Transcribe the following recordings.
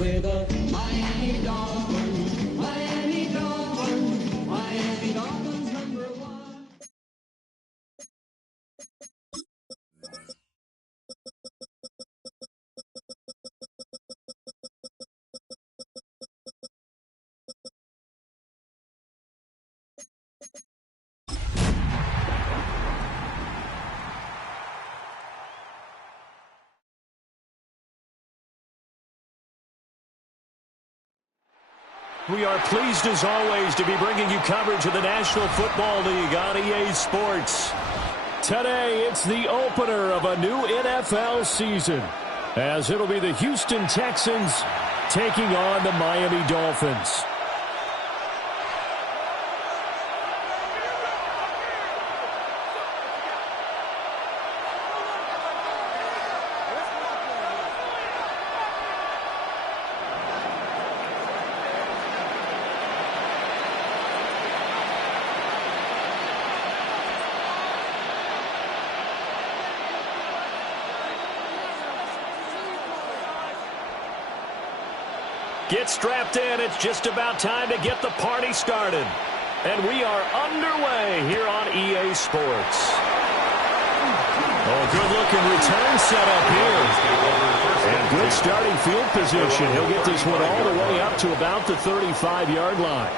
with a Miami Dolphins, Miami Dolphins, Miami Dolphins #1. We are pleased, as always, to be bringing you coverage of the National Football League on EA Sports. Today, it's the opener of a new NFL season, as it'll be the Houston Texans taking on the Miami Dolphins. Get strapped in. It's just about time to get the party started. And we are underway here on EA Sports. Oh, good-looking return setup here. And good starting field position. He'll get this one all the way up to about the 35-yard line.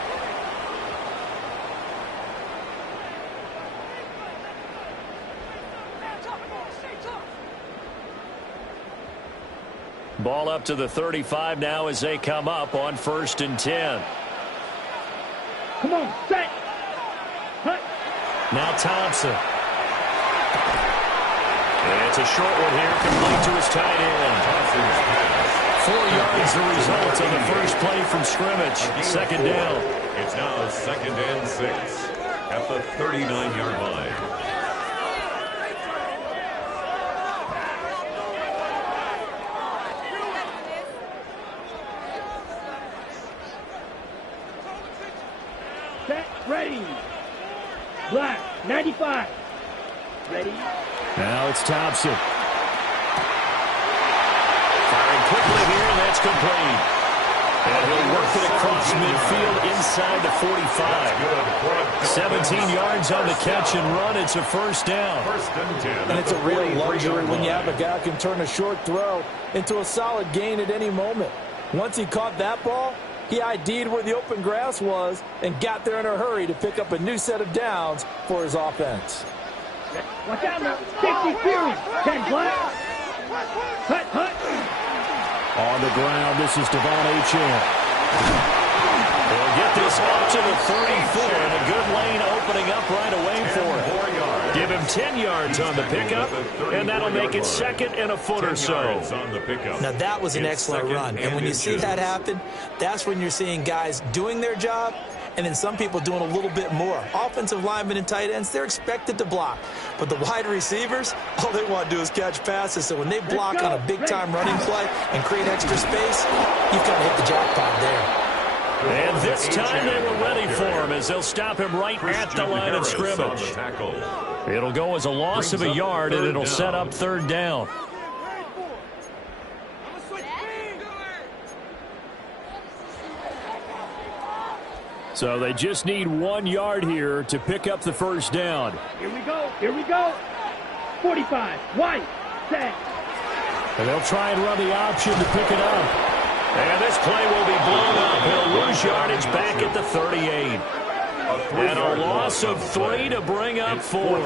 Ball up to the 35 now as they come up on 1st and 10. Come on, set. Hut. Now Thompson. And it's a short one here, complete to his tight end. 4 yards the result on the first play from scrimmage. Second down. It's now 2nd and 6 at the 39-yard line. Ready. Black, 95. Ready. Now it's Thompson. Firing quickly here, and that's complete. And he'll work it across midfield inside the 45. 17 yards on the catch and run. It's a first down. 1st and 10. And it's a real luxury when you have a guy who can turn a short throw into a solid gain at any moment. Once he caught that ball, he ID'd where the open grass was and got there in a hurry to pick up a new set of downs for his offense. Watch out now. 60 Fury. 10 Black. Hut, hut. On the ground, this is Devon Achane. They'll get this up to the 34, and a good lane opening up right away for him. Give him 10 yards on the pickup, and that'll make it 2nd and a foot or so. Now, that was an excellent run, and when you see that happen, that's when you're seeing guys doing their job, and then some people doing a little bit more. Offensive linemen and tight ends, they're expected to block. But the wide receivers, all they want to do is catch passes. So when they block on a big-time running play and create extra space, you've kind of hit the jackpot there. And this time they were ready for him as they'll stop him right at the line of scrimmage. It'll go as a loss of a yard, and it'll set up 3rd down. So they just need 1 yard here to pick up the first down. Here we go. Here we go. 45. White. Set. And they'll try and run the option to pick it up. And this play will be blown up. He'll lose yardage back at the 38. And a loss of 3 to bring up 4.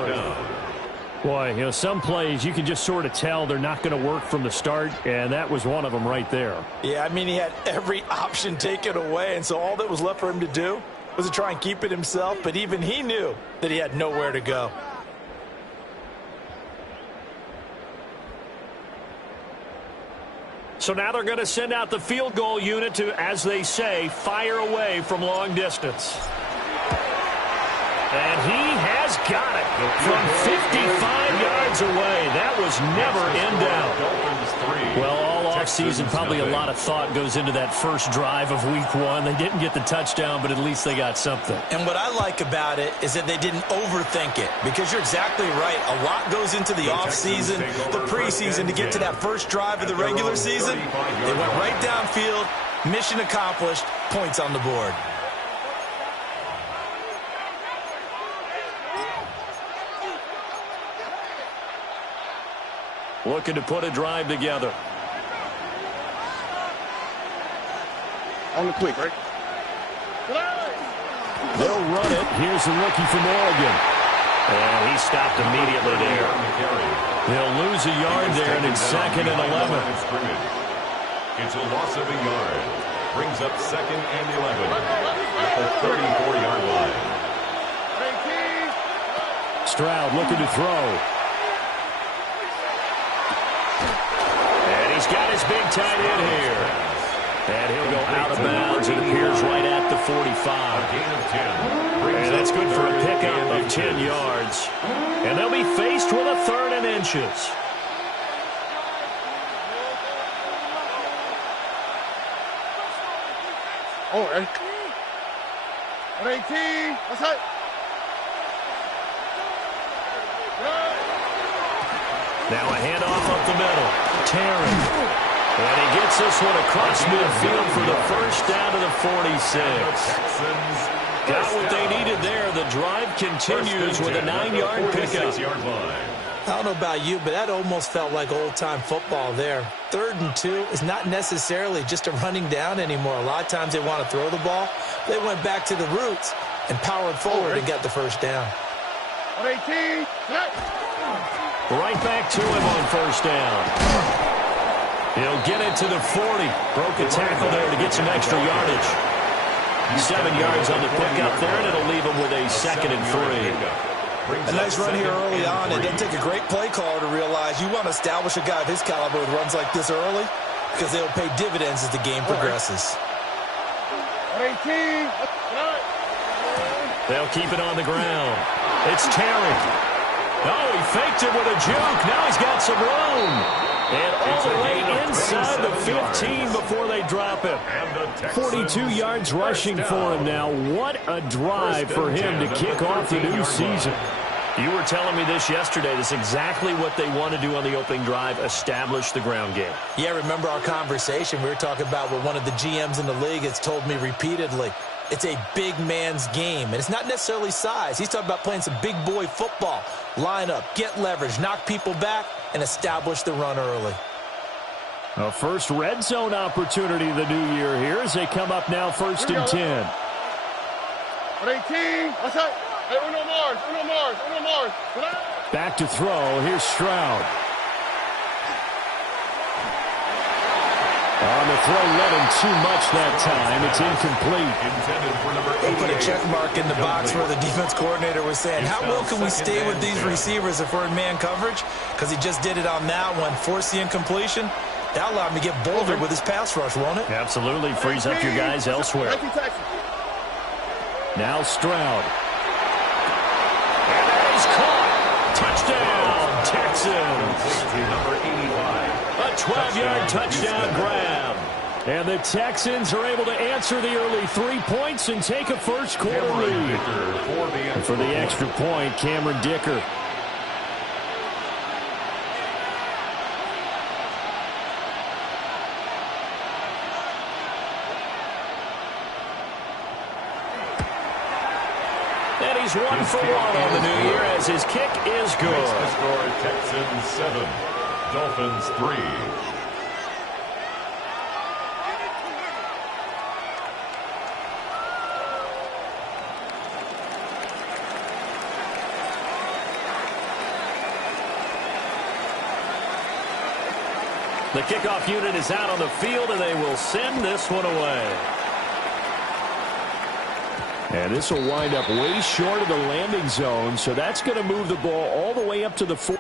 Boy, you know, some plays you can just sort of tell they're not going to work from the start, and that was one of them right there. Yeah, I mean, he had every option taken away, and so all that was left for him to do was to try and keep it himself, but even he knew that he had nowhere to go. So now they're going to send out the field goal unit to, as they say, fire away from long distance. And he has got it from 55 yards away. that was never in doubt. Dolphins 3. Well, all Texans offseason, probably a nothing. lot of thought goes into that first drive of Week 1. They didn't get the touchdown, but at least they got something. And what I like about it is that they didn't overthink it, because you're exactly right. A lot goes into the offseason, the preseason, to get to that first drive of the regular season. They went right downfield, mission accomplished, points on the board. Looking to put a drive together. On the quick, right? They'll run it. Here's the rookie from Oregon. And he stopped immediately there. They'll lose a yard there, and it's 2nd and 11. It's a loss of a yard. Brings up 2nd and 11 at the 34-yard line. Stroud looking to throw. And he's got his big tight end here. And he'll go out of bounds. It appears right at the 45. A gain of 10. And that's good for a pickup of 10 yards. And they'll be faced with a 3rd and inches. Oh, right. 18. That's it. Now a handoff up the middle. Terry. And he gets this one across midfield for the first down to the 46. Got what they needed there. The drive continues with a 9-yard pickup. I don't know about you, but that almost felt like old-time football there. 3rd and 2 is not necessarily just a running down anymore. A lot of times they want to throw the ball. They went back to the roots and powered forward and got the first down. 18. Right back to him on first down. He'll get it to the 40. Broke a tackle there to get some extra yardage. 7 yards on the pickup there, and it'll leave him with a 2nd and 3. A nice run here early on. It doesn't take a great play caller to realize you want to establish a guy of his caliber with runs like this early, because they'll pay dividends as the game progresses. 18. They'll keep it on the ground. It's Terry. Oh, he faked it with a juke. Now he's got some room. And all the way inside the 15 before they drop him. 42 yards rushing for him now. What a drive for him to kick off the new season. You were telling me this yesterday. This is exactly what they want to do on the opening drive, establish the ground game. Yeah, remember our conversation? We were talking about what one of the GMs in the league has told me repeatedly. It's a big man's game, and it's not necessarily size. He's talking about playing some big boy football. Line up, get leverage, knock people back, and establish the run early. A first red zone opportunity the new year here as they come up now 1st and 10. 18. That's it. Hey, Uno Mars. Back to throw. Here's Stroud. On the throw, led him too much that time. It's incomplete. They put a check mark in the box where the defense coordinator was saying, how well can we stay with these receivers if we're in man coverage? Because he just did it on that one, forced the incompletion. That allowed him to get bolder with his pass rush, won't it? Absolutely. Frees up your guys elsewhere. Now Stroud. And that is caught. Touchdown, Texans. A 12-yard touchdown grab. And the Texans are able to answer the early 3 points and take a first quarter lead. And for the extra point, Cameron Dicker. And he's 1 for 1 on the new year as his kick is good. Makes the score Texans 7, Dolphins 3. The kickoff unit is out on the field, and they will send this one away. And this will wind up way short of the landing zone, so that's going to move the ball all the way up to the 4.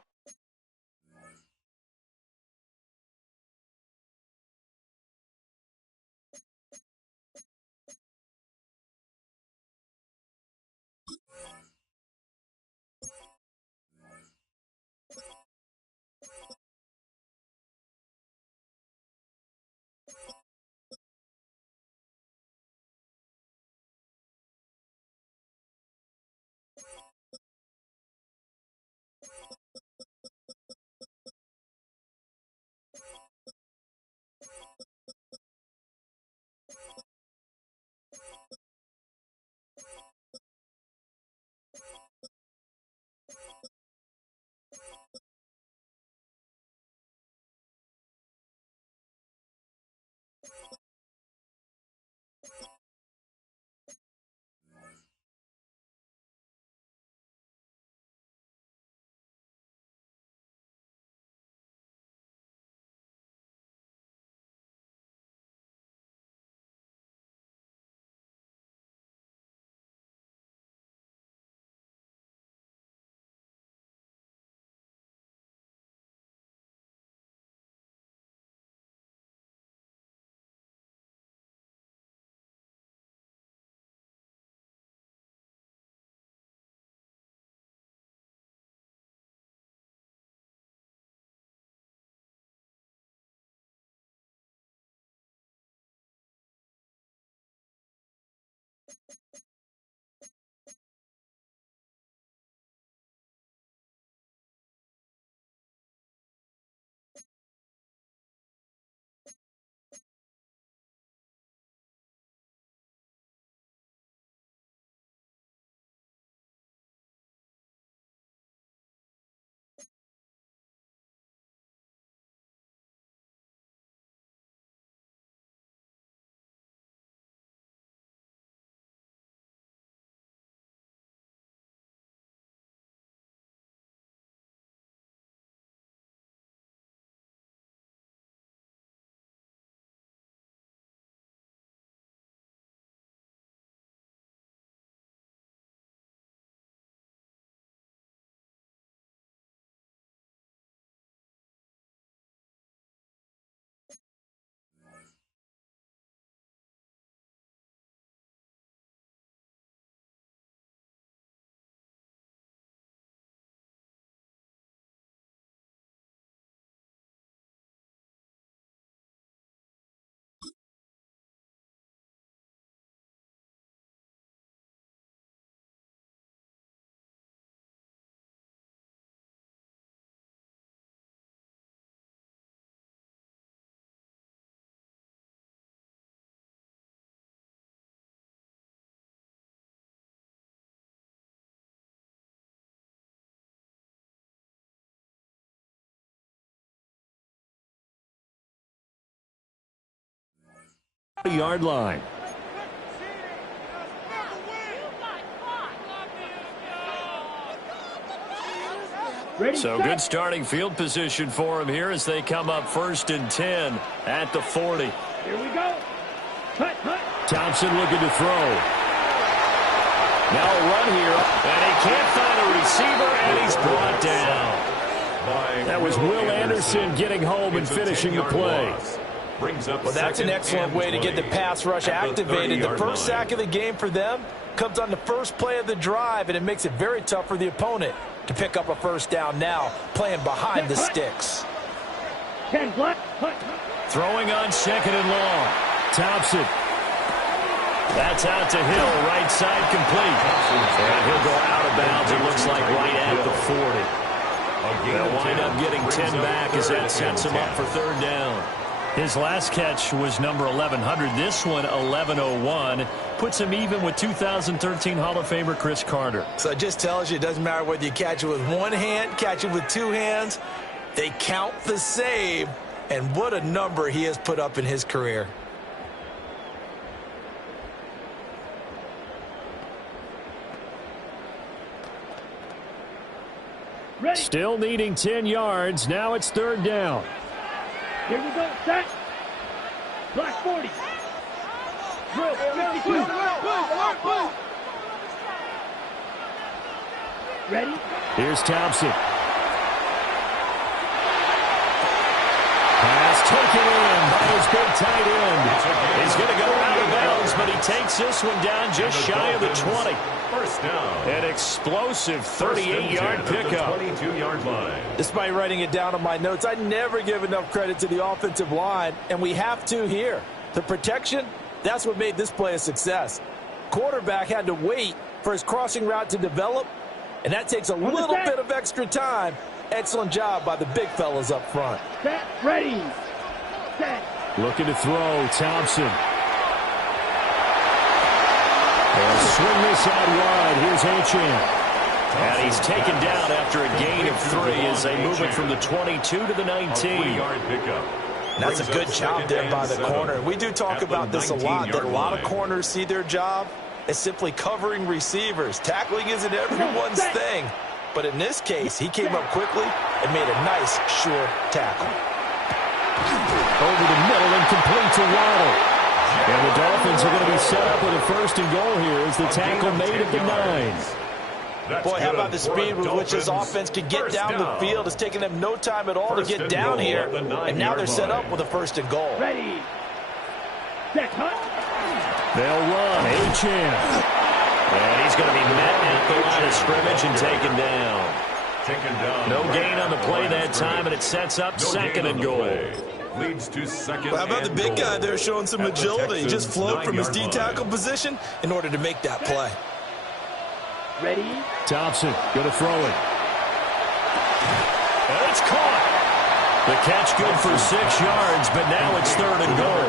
40-yard line. Ready, So set. good starting field position for him here as they come up 1st and 10 at the 40. Here we go. Hut, hut. Thompson looking to throw. Now a run here, and he can't find a receiver, and he's brought down. That was Will Anderson getting home and finishing the play. Well, that's an excellent way to get the pass rush activated. The first sack of the game for them comes on the first play of the drive, and it makes it very tough for the opponent to pick up a first down now, playing behind the sticks. 10 black. Hut. Throwing on 2nd and long. Thompson. That's out to Hill, right side complete. And he'll go out of bounds, it looks like right at the 40. They'll wind up getting 10 back as that sets him up for 3rd down. His last catch was number 1100. This one, 1101. Puts him even with 2013 Hall of Famer Chris Carter. So it just tells you it doesn't matter whether you catch it with one hand, catch it with two hands. They count the save, and what a number he has put up in his career. Ready. Still needing 10 yards. Now it's 3rd down. Here we go. Set. Black 40. Drill 52. Ready. Here's Thompson. Pass taken in by his big tight end. He's going to go out of bounds, but he takes this one down just shy of the 20. First down. An explosive 38-yard pickup. 22-yard line. Despite writing it down on my notes, I never give enough credit to the offensive line, and we have to here. The protection, that's what made this play a success. Quarterback had to wait for his crossing route to develop, and that takes a little bit of extra time. Excellent job by the big fellas up front. Set. Ready. Set. Looking to throw, Thompson. And swing this out wide. Here's Achane. And he's taken down after a gain of 3 as they move it from the 22 to the 19. 3-yard pickup. That's a good job there by the corner. We do talk about this a lot, that a lot of corners see their job as simply covering receivers. Tackling isn't everyone's thing. But in this case, he came up quickly and made a nice, sure tackle. Over the middle and complete to Waddle. And the Dolphins are going to be set up with a 1st and goal here as the tackle made at the 9. Boy, how about the speed with which this offense can get down the field? It's taken them no time at all to get down here. And now they're set up with a 1st and goal. Ready. Set. Hut. They'll run. Achane. And he's going to be met at the line of scrimmage and taken down. No gain on the play that time, and it sets up 2nd and goal. Leads to 2nd. How about the big guy there showing some agility? He just flowed from his D-tackle position in order to make that play. Ready. Thompson going to throw it. And it's caught. The catch good for 6 yards, but now it's 3rd and goal.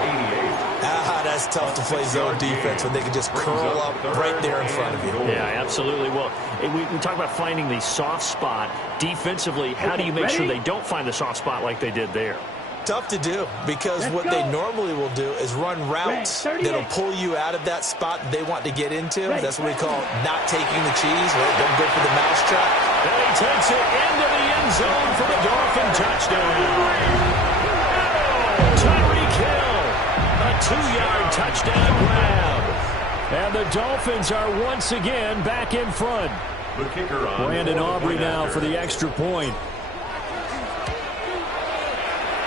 That's tough to play zone defense when they can just curl up right there in front of you. Yeah, absolutely. Well, we talk about finding the soft spot. Defensively, how do you make sure they don't find the soft spot like they did there? Tough to do, because what they normally will do is run routes that'll pull you out of that spot they want to get into. That's what we call not taking the cheese. Right? Don't go for the mousetrap. And he takes it into the end zone for the Dolphin touchdown. Tyreek Hill, a 2-yard touchdown grab. And the Dolphins are once again back in front. The kicker on Brandon Aubrey now for the extra point.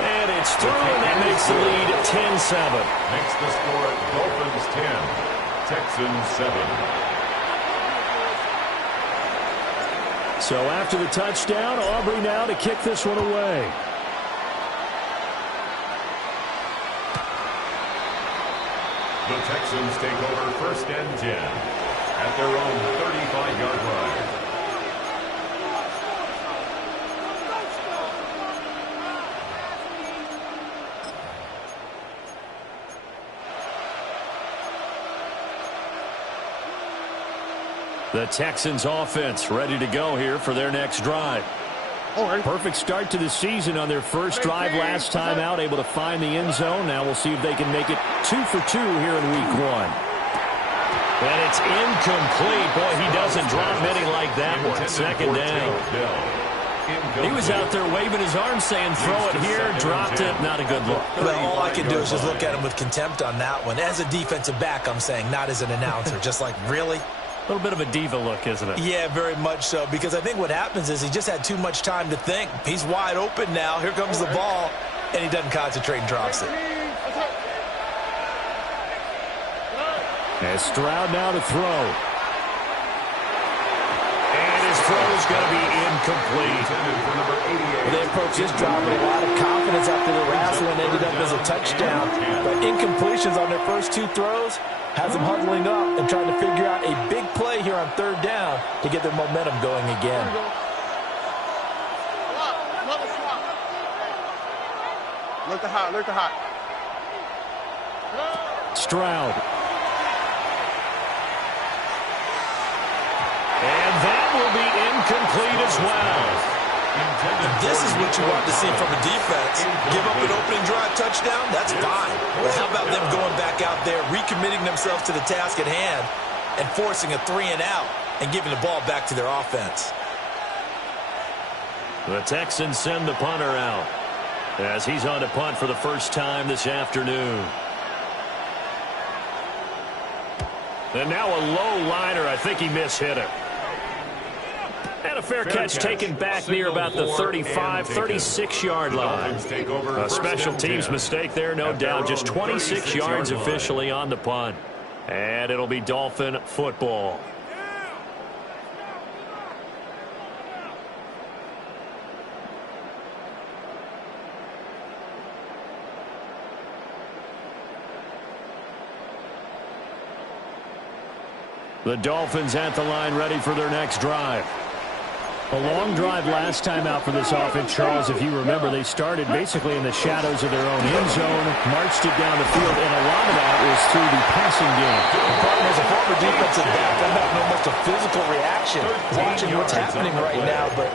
And it's through, and that makes the lead 10-7. Makes the score Dolphins 10, Texans 7. So after the touchdown, Aubrey now to kick this one away. The Texans take over 1st and 10 at their own 35-yard line. The Texans offense ready to go here for their next drive. Perfect start to the season on their first drive last time out, able to find the end zone. Now we'll see if they can make it 2 for 2 here in week 1. And it's incomplete. Boy, he doesn't drop many like that one. Second down. He was out there waving his arms saying, throw it here, dropped it. Not a good look. Well, all I can do is just look at him with contempt on that one. As a defensive back, I'm saying, not as an announcer. Just like, really? A little bit of a diva look, isn't it? Yeah, very much so, because I think what happens is he just had too much time to think. He's wide open now. Here comes the ball, and he doesn't concentrate and drops it. As Stroud now to throw. And his throw is going to be incomplete. They approached this drive with a lot of confidence after the last one ended up as a touchdown. But incompletions on their first 2 throws has them huddling up and trying to figure out a big play here on 3rd down to get their momentum going again. Look to hot, look to hot. Stroud. And that will be incomplete as well. This is what you want to see from a defense. Give up an opening drive touchdown, that's fine. But how about them going back out there, recommitting themselves to the task at hand, and forcing a 3-and-out and giving the ball back to their offense? The Texans send the punter out as he's on to punt for the first time this afternoon. And now a low liner. I think he mishit it. And a fair catch taken back near about the 35, 36-yard line. A special teams mistake there, no doubt. Just 26 yards officially on the punt. And it'll be Dolphin football. The Dolphins at the line, ready for their next drive. A long drive last time out for this offense, Charles. If you remember, they started basically in the shadows of their own end zone, marched it down the field, and a lot of that was through the passing game. As a former defensive back, I'm having almost a physical reaction watching what's happening right now, but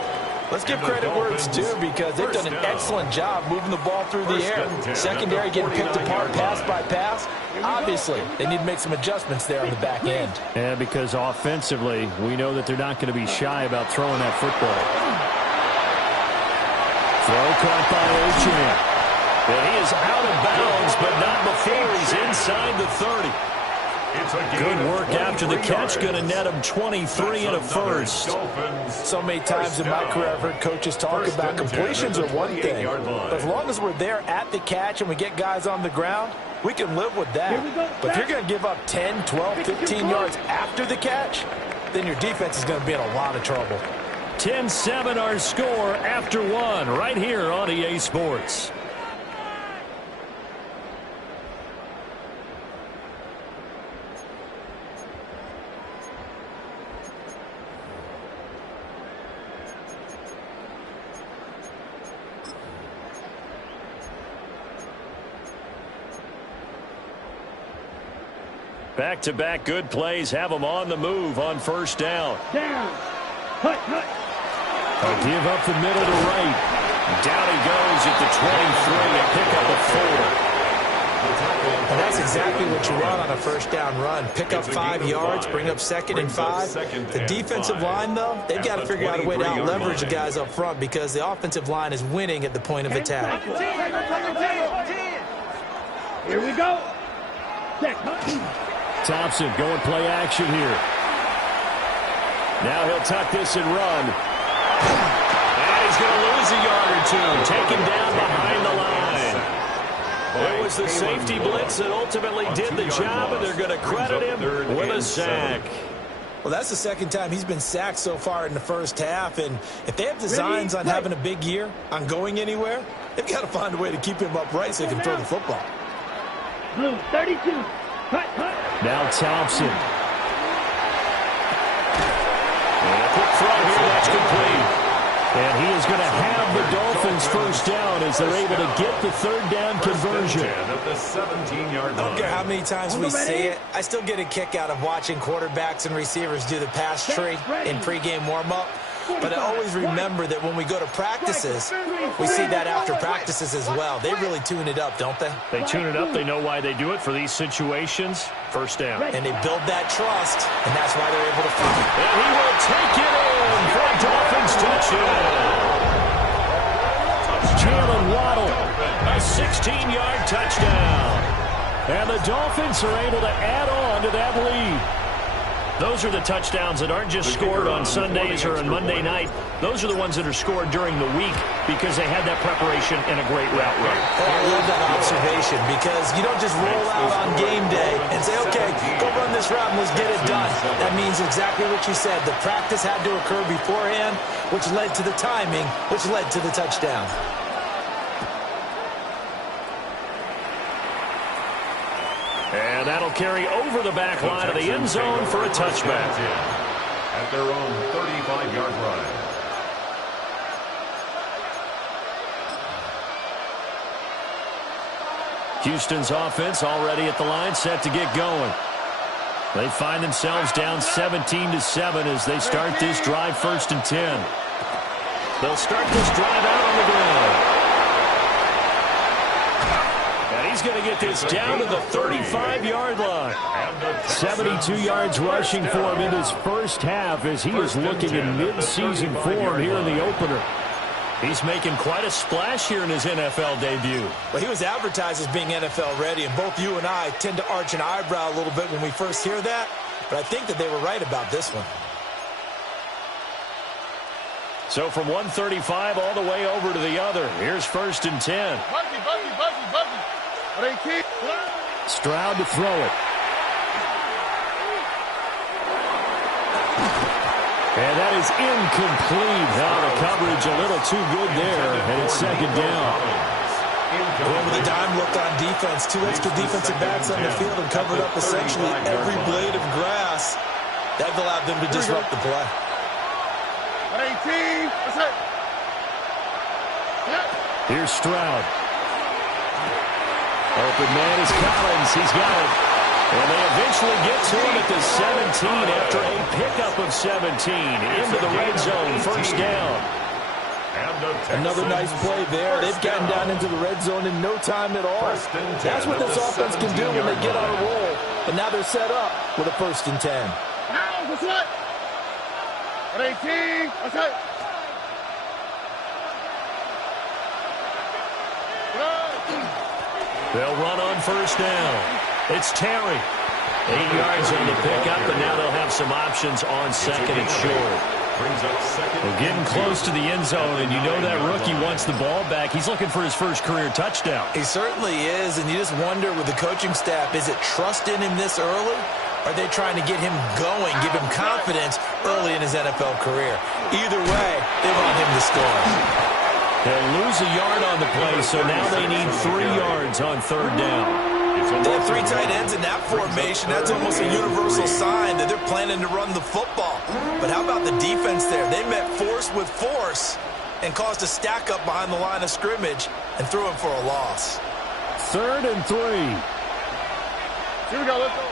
let's give credit where it's due because they've done an excellent job moving the ball through the air. Secondary getting picked apart pass by pass. Obviously, they need to make some adjustments there on the back end. Yeah, because offensively, we know that they're not going to be shy about throwing that football. Throw caught by Ochan. And he is out of bounds, but not before he's inside the 30. Good work after the catch. Going to net him 23 and a first. So many times in my career I've heard coaches talk about completions are one thing. But as long as we're there at the catch and we get guys on the ground, we can live with that. But if you're going to give up 10, 12, 15 yards after the catch, then your defense is going to be in a lot of trouble. 10-7 our score after one right here on EA Sports. Back-to-back good plays have them on the move on first down. Down. Hut, hut. A give up the middle to right. Down he goes at the 23 and pick up a 4. And that's exactly what you want on a first down run. Pick up 5 yards, bring up 2nd and 5. The defensive line, though, they've got to figure out a way to out-leverage the guys up front because the offensive line is winning at the point of attack. Here we go. Check, hut. Thompson going play action here. Now he'll tuck this and run. And he's going to lose a yard or two. Taken down behind the line. It was the safety blitz that ultimately did the job, and they're going to credit him with a sack. Well, that's the second time he's been sacked so far in the first half. And if they have designs on having a big year, on going anywhere, they've got to find a way to keep him upright so he can throw the football. Blue 32. Hut, hut. Now Thompson. And a quick throw here, that's complete. And he is going to have the Dolphins first down as they're able to get the third down conversion. At the 17-yard line. I don't care how many times we say it, I still get a kick out of watching quarterbacks and receivers do the pass tree in pregame warm-up. But I always remember that when we go to practices, we see that after practices as well. They really tune it up, don't they? They tune it up. They know why they do it for these situations. First down. And they build that trust, and that's why they're able to find it. And he will take it in for a Dolphins touchdown. Jalen Waddle, a 16-yard touchdown. And the Dolphins are able to add on to that lead. Those are the touchdowns that aren't just scored on Sundays or on Monday night. Those are the ones that are scored during the week because they had that preparation and a great route run. I love that observation because you don't just roll out on game day and say, okay, go run this route and let's get it done. That means exactly what you said. The practice had to occur beforehand, which led to the timing, which led to the touchdown. And that'll carry over the back line of the end zone for a touchback. At their own 35-yard line. Houston's offense already at the line, set to get going. They find themselves down 17-7 as they start this drive 1st and 10. They'll start this drive out on the ground. He's going to get this down to the 35-yard line. 72 yards rushing for him in his first half as he is looking in mid-season form here in the opener. He's making quite a splash here in his NFL debut. Well, he was advertised as being NFL ready, and both you and I tend to arch an eyebrow a little bit when we first hear that, but I think that they were right about this one. So from 135 all the way over to the other, here's 1st and 10. Buggy. Stroud to throw it. And that is incomplete. Now the coverage a little too good there, and it's 2nd down. Going with a dime look on defense. 2 extra defensive backs on the field and covered up essentially every blade of grass. That allowed them to disrupt the play. 18. That's it. Here's Stroud. Open man is Collins. He's got it. And they eventually get to him at the 17 after a pickup of 17 into the red zone. 1st down. Another nice play there. They've gotten down into the red zone in no time at all. That's what this offense can do when they get on a roll. And now they're set up with a 1st and 10. That's it. 18. That's it. They'll run on 1st down. It's Terry. 8 yards on the pickup, and now they'll have some options on 2nd and short. They're getting close to the end zone, and you know that rookie wants the ball back. He's looking for his first career touchdown. He certainly is, and you just wonder with the coaching staff, is it trust in him this early? Or are they trying to get him going, give him confidence early in his NFL career? Either way, they want him to score. They'll lose a yard on the play, so now they need 3 yards on 3rd down. They have 3 tight ends in that formation. That's almost a universal sign that they're planning to run the football. But how about the defense there? They met force with force and caused a stack up behind the line of scrimmage and threw him for a loss. 3rd and 3. Here we go. Let's go.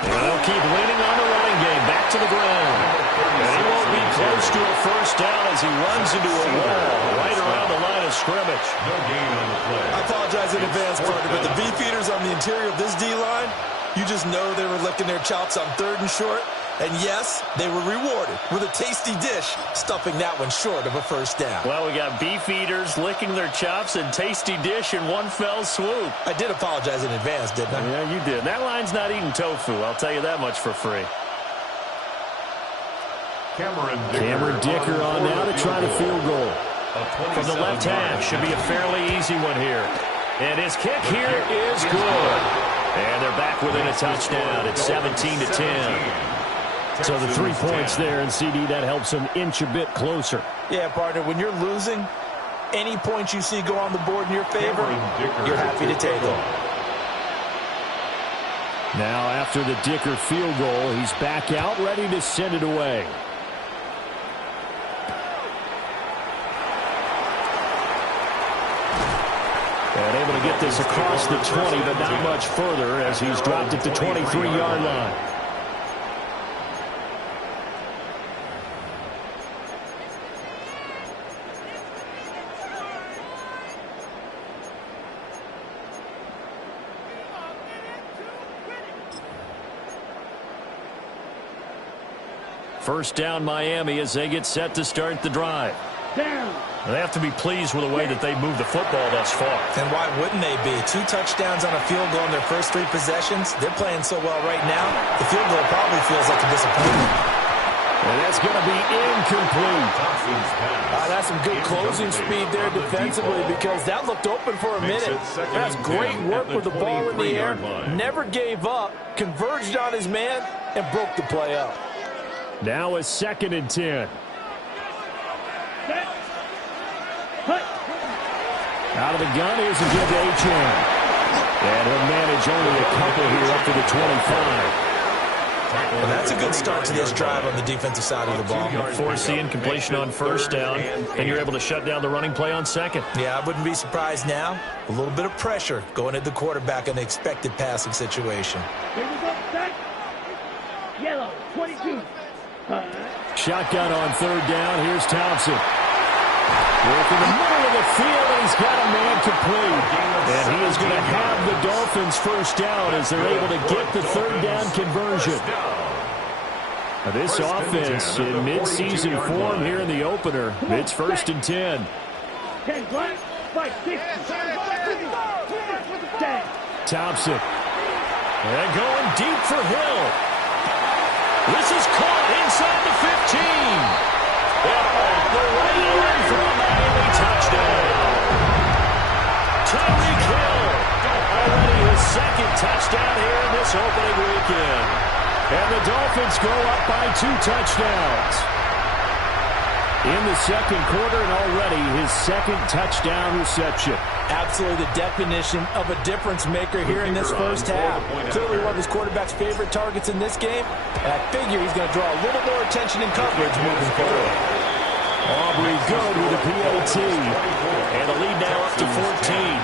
And they'll keep leaning on the running game. Back to the ground. And he won't be close to a 1st down as he runs into a wall right around the line of scrimmage. No gain on the play. I apologize in advance, partner, but the beefeaters on the interior of this D-line, you just know they were licking their chops on 3rd and short. And yes, they were rewarded with a tasty dish, stuffing that one short of a 1st down. Well, we got beef eaters licking their chops and tasty dish in one fell swoop. I did apologize in advance, didn't I? Yeah, you did. That line's not eating tofu. I'll tell you that much for free. Cameron Dicker on now to try the field goal. From the left hash, should be a fairly easy one here. And his kick here is good. And they're back within a touchdown. It's 17-10. So the 3 points there, and CD, that helps them inch a bit closer. Yeah, partner, when you're losing, any points you see go on the board in your favor, you're happy to take them. Now, after the Dicker field goal, he's back out, ready to send it away. And able to get this across the 20, but not much further as he's dropped it to 23-yard line. First down Miami as they get set to start the drive. Down. They have to be pleased with the way that they moved the football thus far. And why wouldn't they be? 2 touchdowns on a field goal in their first 3 possessions. They're playing so well right now, the field goal probably feels like a disappointment. And that's going to be incomplete. That's some good closing speed there defensively because that looked open for a minute. That's great work with the ball in the air. Never gave up, converged on his man, and broke the play up. Now a 2nd and 10. Set. Hut. Out of the gun, here's a give to H.M. And he'll manage only a couple here up to the 25. Well, that's a good start to this drive on the defensive side of the ball. Force the incompletion on first down, and you're able to shut down the running play on second. Yeah, I wouldn't be surprised now. A little bit of pressure going at the quarterback in an expected passing situation. Here we go. Set. Yellow. 22. Shotgun on 3rd down. Here's Thompson. Work in the middle of the field, and he's got a man complete. And he is going to have the Dolphins first down as they're able to get the 3rd down conversion. Now this offense in mid-season form here in the opener. It's 1st and 10. 10 black. 560. Thompson. And going deep for Hill. This is caught inside the 15. And off the right line for a Miami touchdown. Tyreek Hill. Already his 2nd touchdown here in this opening weekend. And the Dolphins go up by 2 touchdowns. In the 2nd quarter, and already his 2nd touchdown reception. Absolutely the definition of a difference maker here in this first half. Clearly one of his quarterback's favorite targets in this game. And I figure he's going to draw a little more attention and coverage moving forward. Aubrey good with a PAT. And the lead now up to 14.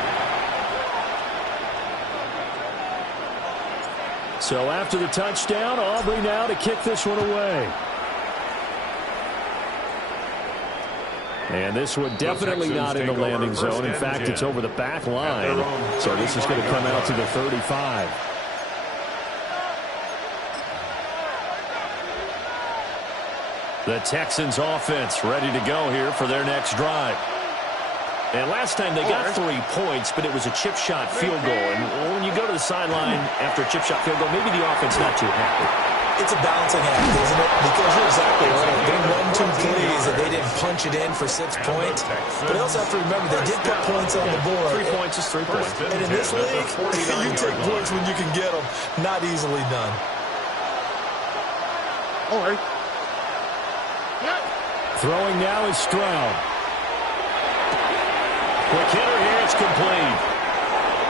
So after the touchdown, Aubrey now to kick this one away. And this one definitely not in the landing zone. In fact, it's over the back line. So this is going to come out to the 35. The Texans offense ready to go here for their next drive. And last time they got 3 points, but it was a chip shot field goal. And when you go to the sideline after a chip shot field goal, maybe the offense not too happy. It's a balancing act, isn't it? Because you're exactly right. They won 2 plays and they didn't punch it in for 6 points. But you also have to remember they did put points on the board. 3 points is 3 points. And in this league, you take points when you can get them. Not easily done. All right. Throwing now is Stroud. Quick hitter here, it's complete.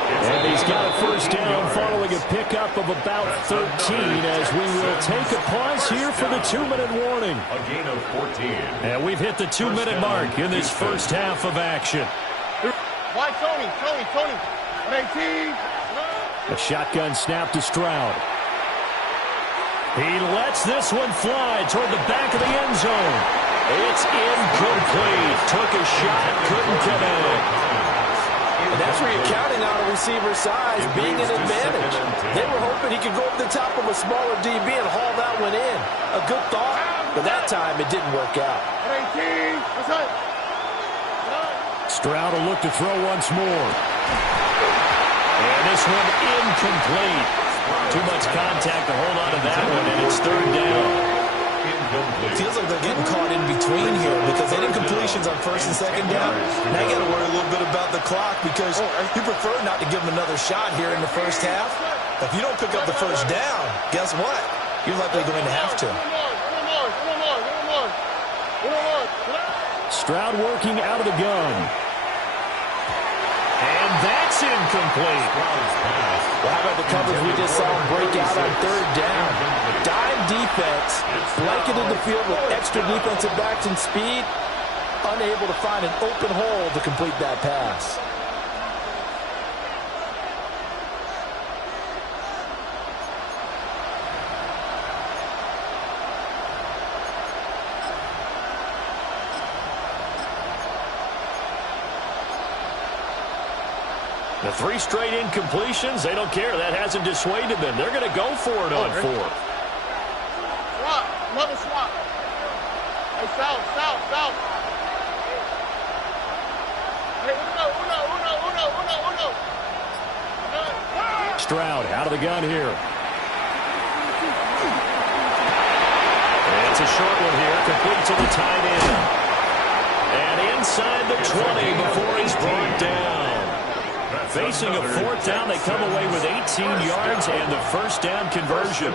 And he's got a first down following a pickup of about 13 as we will take a pause here for the 2-minute warning. A gain of 14. And we've hit the 2-minute mark in this first half of action. Why, Tony? 18. A shotgun snap to Stroud. He lets this one fly toward the back of the end zone. It's incomplete. Took a shot, couldn't get in. And that's where you're counting on a receiver's size being an advantage. They were hoping he could go over the top of a smaller DB and haul that one in. A good thought, but that time it didn't work out. 18. That's right. Stroud will look to throw once more. And this one incomplete. Too much contact to hold on to that one, and it's 3rd down. Feels like they're getting caught in between here because they did completions on 1st and 2nd down. Now you got to worry a little bit about the clock because you prefer not to give them another shot here in the first half. If you don't pick up the first down, guess what? You're likely going to have to. Stroud working out of the gun. And that's incomplete. Well, how about the coverage we just saw him break out on 3rd down? Dime defense, blanketed the field with extra defensive backs and speed, unable to find an open hole to complete that pass. The 3 straight incompletions, they don't care. That hasn't dissuaded them. They're going to go for it on 4th. Swap. Another swap. Hey, south. Hey, uno. Stroud out of the gun here. It's a short one here, complete to the tight end. And inside the 20 before he's brought down. Facing a fourth down, they come away with 18 yards and the first down conversion.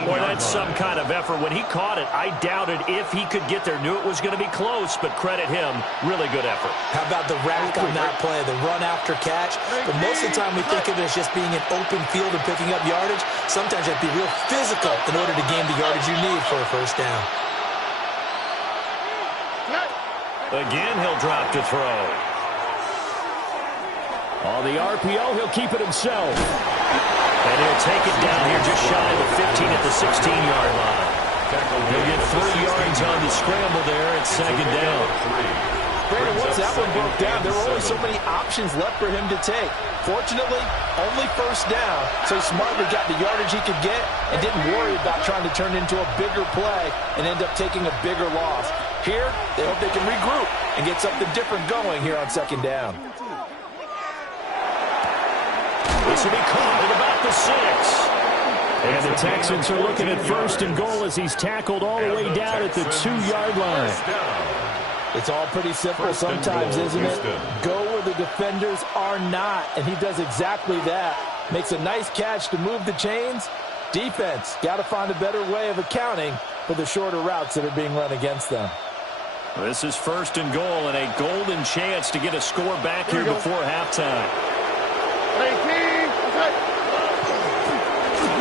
Boy, that's some kind of effort. When he caught it, I doubted if he could get there. Knew it was going to be close, but credit him. Really good effort. How about the rack on that play, the run after catch? But most of the time we think of it as just being an open field and picking up yardage. Sometimes you have to be real physical in order to gain the yardage you need for a first down. Again, he'll drop to throw. On the RPO, he'll keep it himself. And he'll take it down here just shy of the 15 at the 16-yard line. He'll get 3 yards on the scramble there at second down. Brandon, once that one broke down, there were only so many options left for him to take. Fortunately, only first down, so he smartly got the yardage he could get and didn't worry about trying to turn it into a bigger play and end up taking a bigger loss. Here, they hope they can regroup and get something different going here on second down. This will be caught at about the 6. And the Texans are looking at first and goal as he's tackled all the way down at the 2-yard line. It's all pretty simple sometimes, isn't it? Go where the defenders are not, and he does exactly that. Makes a nice catch to move the chains. Defense, got to find a better way of accounting for the shorter routes that are being run against them. This is first and goal and a golden chance to get a score back here before halftime.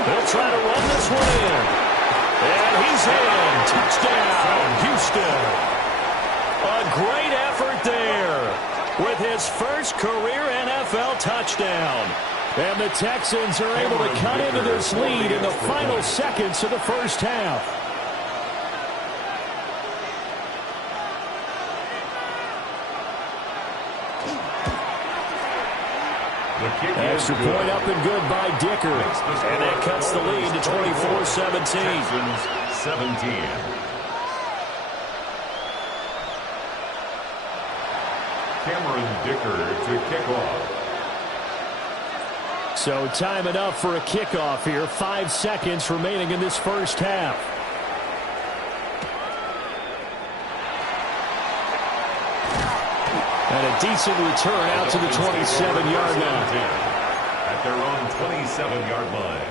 They'll try to run this one in. And he's in. Touchdown, Houston. A great effort there with his first career NFL touchdown. And the Texans are able to cut into this lead in the final seconds of the first half. Extra point up and good by Dicker. And that cuts the lead to 24-17. 17. Cameron Dicker to kick off. So time enough for a kickoff here. 5 seconds remaining in this first half. And a decent return out to the 27-yard line. At their own 27-yard line.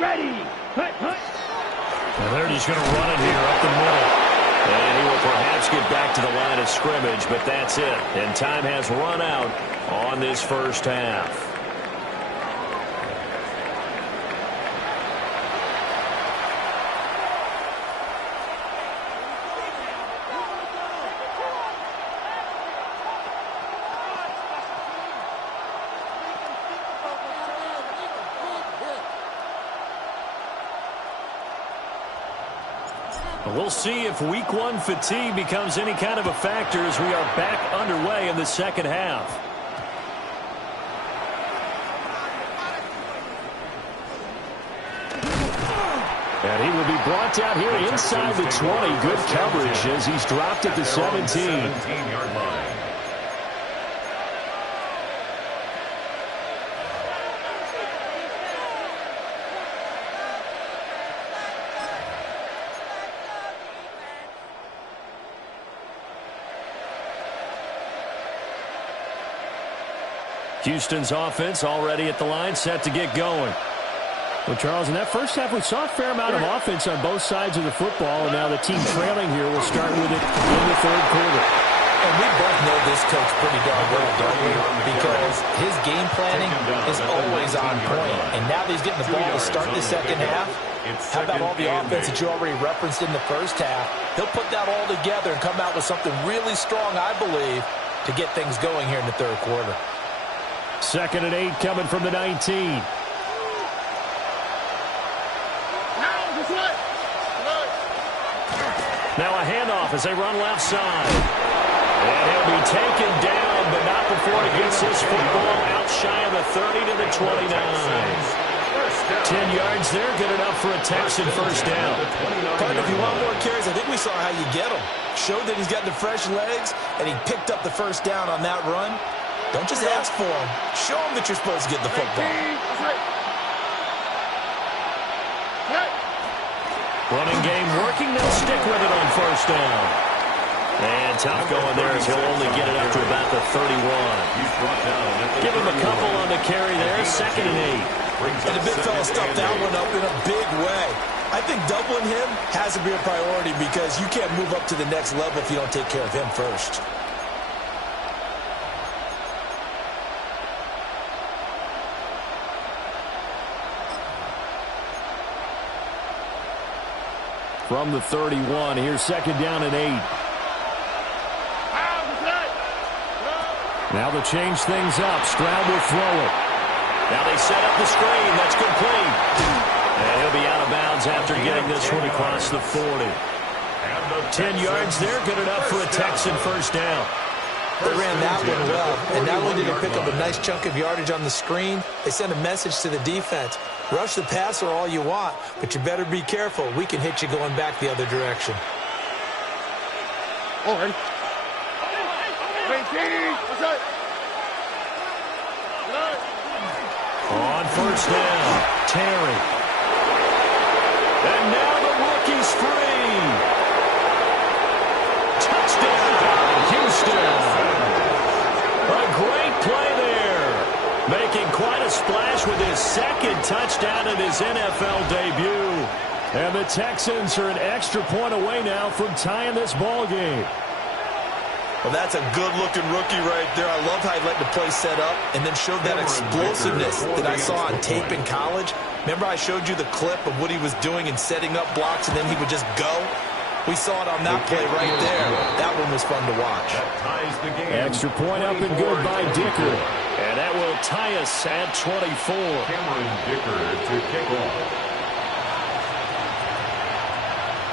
Ready. Hut. And they're just going to run it here up the middle. And he will perhaps get back to the line of scrimmage, but that's it. And time has run out on this first half. We'll see if week 1 fatigue becomes any kind of a factor as we are back underway in the second half. And he will be brought down here inside the 20. Good coverage as he's dropped at the 17. 17-yard line. Houston's offense already at the line, set to get going. Well, Charles, in that first half, we saw a fair amount of offense on both sides of the football, and now the team trailing here will start with it in the third quarter. And we both know this coach pretty darn well, don't we? Because his game planning is always on point. And now that he's getting the ball to start the second half, how about all the offense that you already referenced in the first half? He'll put that all together and come out with something really strong, I believe, to get things going here in the third quarter. 2nd and 8 coming from the 19. Now a handoff as they run left side. And he'll be taken down, but not before he gets his football out shy of the 30 to the 29. 10 yards there, good enough for a Texan first down. Partner, if you want more carries, I think we saw how you get them. Showed that he's got the fresh legs, and he picked up the first down on that run. Don't just ask for him. Show him that you're supposed to get the football. Running game working, they'll stick with it on first down. And tough going there as he'll only get it up to about the 31. Give him a couple on the carry there, 2nd and 8. And the big fella stuffed that one up in a big way. I think doubling him has to be a priority because you can't move up to the next level if you don't take care of him first. From the 31, here's 2nd down and 8. Now they'll change things up. Stroud will throw it. Now they set up the screen. That's complete. And he'll be out of bounds after getting this one across the 40. 10 yards there, good enough for a Texan first down. They ran that one well, and not only did they pick up a nice chunk of yardage on the screen, they sent a message to the defense. Rush the passer all you want, but you better be careful. We can hit you going back the other direction. On first down, Terry. And now the rookie's free. Touchdown, Houston. A great play there. Making quite a splash with his 2nd touchdown in his NFL debut. And the Texans are an extra point away now from tying this ball game. Well, that's a good-looking rookie right there. I love how he let the play set up and then showed that explosiveness that I saw on tape in college. Remember I showed you the clip of what he was doing and setting up blocks, and then he would just go? We saw it on that play right there. That one was fun to watch. Extra point up and good by Dicker. And that will tie us at 24. Cameron Dicker to kick off.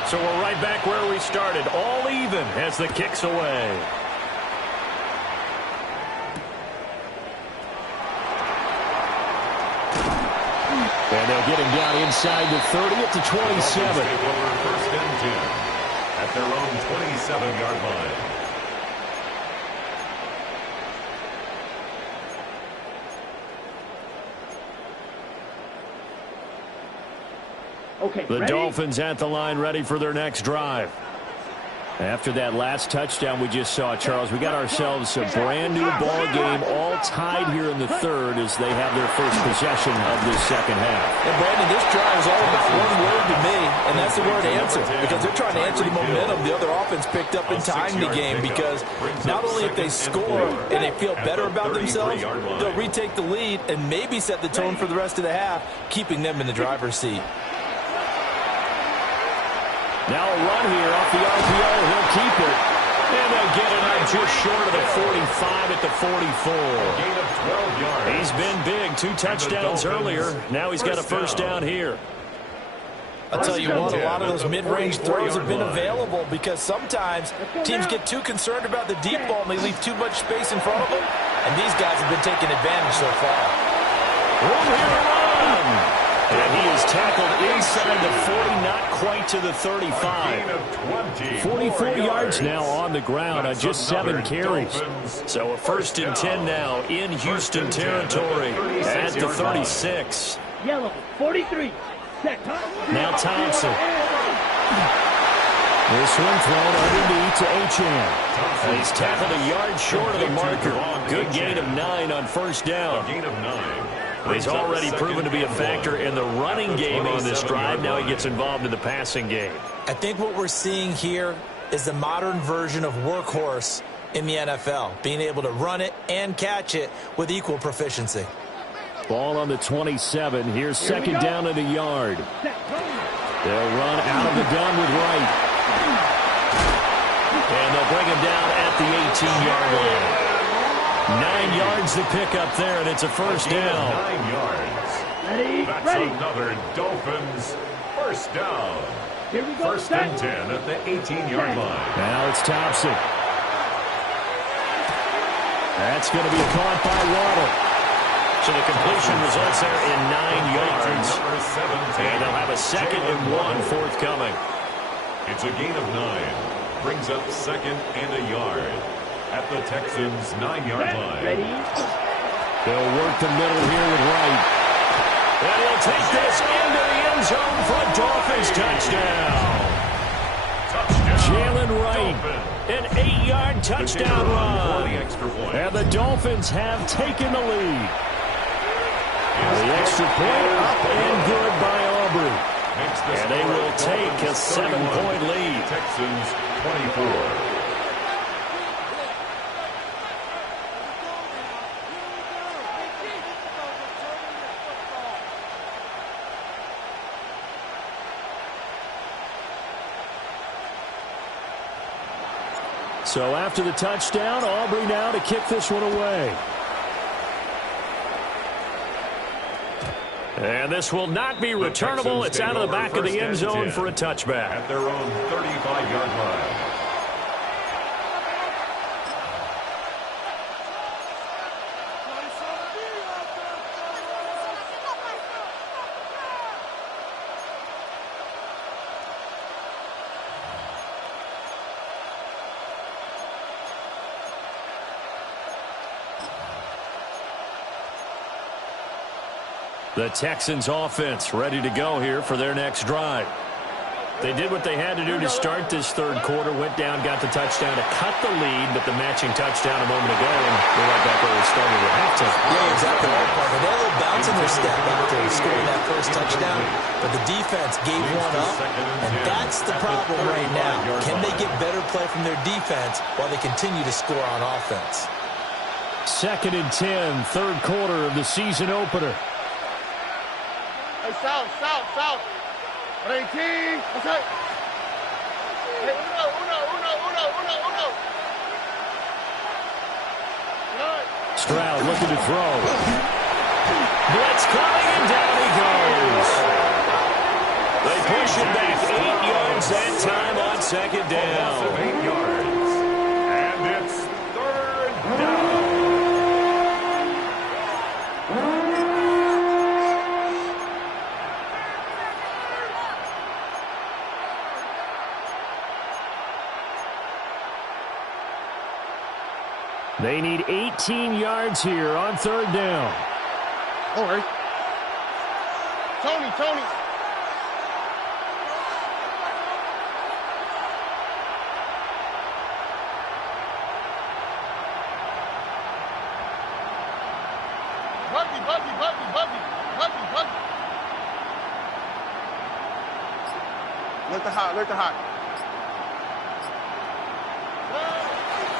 So we're right back where we started, all even as the kick's away. And they'll get him down inside the 30 at the 27. First and 10 at their own 27-yard line. Okay, The ready? Dolphins at the line, ready for their next drive. After that last touchdown we just saw, Charles, we got ourselves a brand-new ball game, all tied here in the 3rd as they have their first possession of this 2nd half. And, Brandon, this drive is all about one word to me, and that's the word answer, because they're trying to answer the momentum the other offense picked up in tying the game, because not only if they score and they feel better about themselves, they'll retake the lead and maybe set the tone for the rest of the half, keeping them in the driver's seat. Now a run here off the RPO. He'll keep it. And they'll get it out just short of the 45 at the 44. Gain of 12 yards. He's been big. 2 touchdowns earlier. Now he's got a first down here. I'll tell you what, a lot of those mid-range throws have been available because sometimes teams get too concerned about the deep ball and they leave too much space in front of them. And these guys have been taking advantage so far. Room here to run. And he is tackled inside the 40, not quite to the 35. 44 yards now on the ground on just 7 carries. So a first and 10 now in Houston territory at the 36. Yellow, 43. Set. Now Thompson. This one thrown underneath to Achane. He's tackled a yard short of the marker. Good gain of 9 on first down. Gain of 9. He's already proven to be a factor in the running game on this drive. Now he gets involved in the passing game. I think what we're seeing here is the modern version of workhorse in the NFL, being able to run it and catch it with equal proficiency. Ball on the 27. Here's 2nd down and a yard. They'll run out of the gun with Wright. And they'll bring him down at the 18-yard line. 9 yards to pick up there, and it's a first down. 9 yards. Ready, That's ready. another Dolphins first down. Here we go. First and 10 at the 18-yard line. Now it's Thompson. That's going to be caught by Waddle. So the completion results there in 9 yards. And they'll have a 2nd and 1 forthcoming. It's a gain of 9. Brings up 2nd and a yard at the Texans' 9-yard line. Ready? They'll work the middle here with Wright. And he'll take this into the end zone for a Dolphins touchdown. Jalen Wright, an 8-yard touchdown run. And the Dolphins have taken the lead. The extra point up and good by Aubrey. And they will take a 7-point lead. Texans 24. So after the touchdown, Aubrey now to kick this one away. And this will not be returnable. It's out of the back of the end zone for a touchback. At their own 35-yard line. The Texans offense ready to go here for their next drive. They did what they had to do to start this third quarter, went down, got the touchdown to cut the lead, but the matching touchdown a moment ago, and they're right back where they started at halftime. Yeah, exactly right, Parker. They had a little bounce in their step after scoring that first touchdown, but the defense gave one up, and that's the problem right now. Can they get better play from their defense while they continue to score on offense? 2nd and 10, third quarter of the season opener. Hey, south. Ready, team. Okay. Hey, uno. Stroud looking to throw. Blitz coming, and down he goes. They push it back 8 yards that time on 2nd down. 8 yards. And it's 3rd down. They need 18 yards here on 3rd down. All right. Tony. Buggy. Look the hot.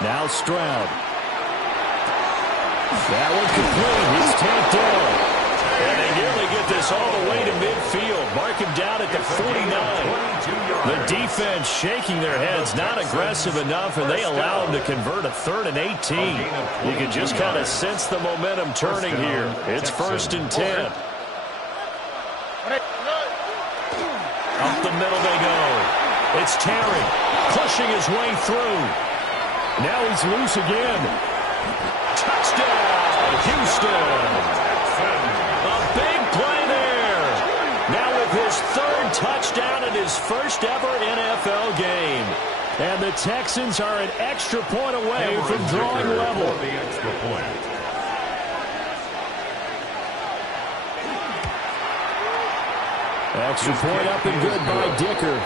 Now Stroud. That one complete. He's tapped down. And they nearly get this all the way to midfield. Mark him down at the 49. The defense shaking their heads, not aggressive enough, and they allow him to convert a 3rd and 18. You can just kind of sense the momentum turning here. It's 1st and 10. Up the middle they go. It's Terry pushing his way through. Now he's loose again. Touchdown, Houston. A big play there. Now with his 3rd touchdown in his first ever NFL game. And the Texans are an extra point away from drawing level. The extra point. Extra point up and good by Dicker.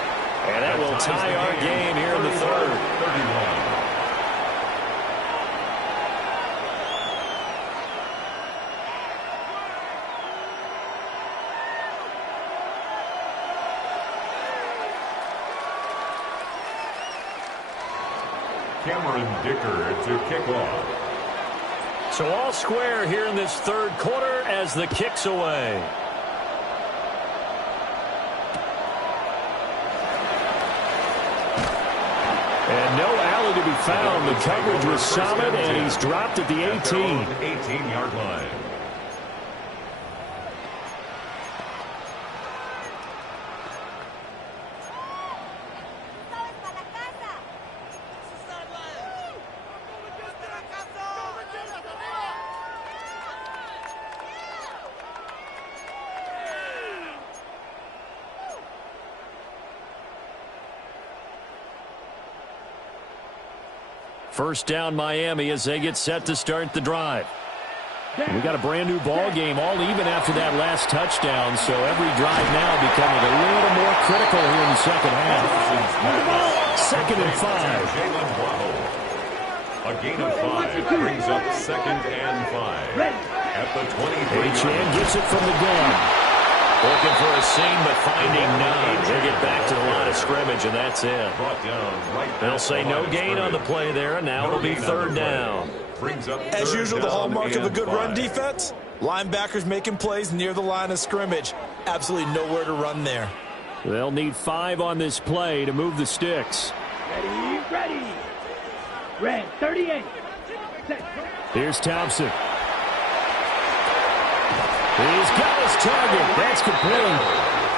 And that will tie our game here in the 3rd. 31. Cameron Dicker to kick off. So all square here in this 3rd quarter as the kick's away. And no alley to be found. The coverage was solid, and he's dropped at the 18. 18-yard line. First down Miami as they get set to start the drive. We got a brand new ball game, all even after that last touchdown, so every drive now becoming a little more critical here in the second half. 2nd and 5. A gain of 5 brings up 2nd and 5 at the 23. Achane gets it from the gun. Looking for a seam, but finding none. He'll get back to the line of scrimmage, and that's it. They'll say no gain on the play there, and now it'll be 3rd down. As usual, the hallmark of a good run defense, linebackers making plays near the line of scrimmage. Absolutely nowhere to run there. They'll need 5 on this play to move the sticks. Ready. Red, 38. Here's Thompson. He's got his target. That's complete.